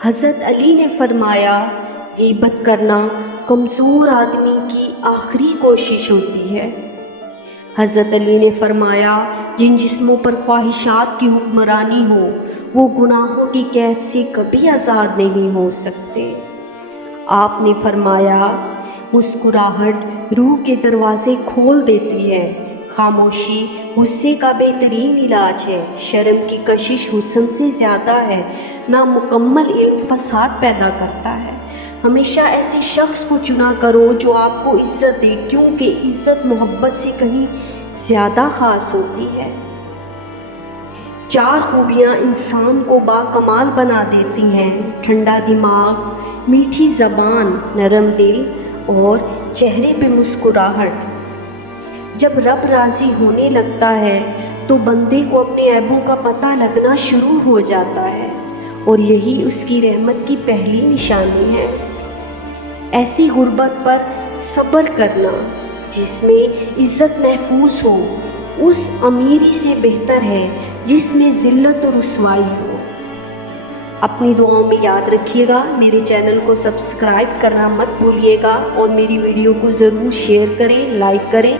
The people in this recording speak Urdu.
حضرت علی نے فرمایا، غیبت کرنا کمزور آدمی کی آخری کوشش ہوتی ہے۔ حضرت علی نے فرمایا، جن جسموں پر خواہشات کی حکمرانی ہو وہ گناہوں کی قید سے کبھی آزاد نہیں ہو سکتے۔ آپ نے فرمایا، مسکراہٹ روح کے دروازے کھول دیتی ہے، خاموشی غصے کا بہترین علاج ہے، شرم کی کشش حسن سے زیادہ ہے، نامکمل علم فساد پیدا کرتا ہے۔ ہمیشہ ایسے شخص کو چنا کرو جو آپ کو عزت دے، کیونکہ عزت محبت سے کہیں زیادہ خاص ہوتی ہے۔ 4 خوبیاں انسان کو باکمال بنا دیتی ہیں: ٹھنڈا دماغ، میٹھی زبان، نرم دل اور چہرے پہ مسکراہٹ۔ جب رب راضی ہونے لگتا ہے تو بندے کو اپنے عیبوں کا پتہ لگنا شروع ہو جاتا ہے، اور یہی اس کی رحمت کی پہلی نشانی ہے۔ ایسی غربت پر صبر کرنا جس میں عزت محفوظ ہو اس امیری سے بہتر ہے جس میں ذلت و رسوائی ہو۔ اپنی دعاؤں میں یاد رکھیے گا، میرے چینل کو سبسکرائب کرنا مت بھولیے گا، اور میری ویڈیو کو ضرور شیئر کریں، لائک کریں۔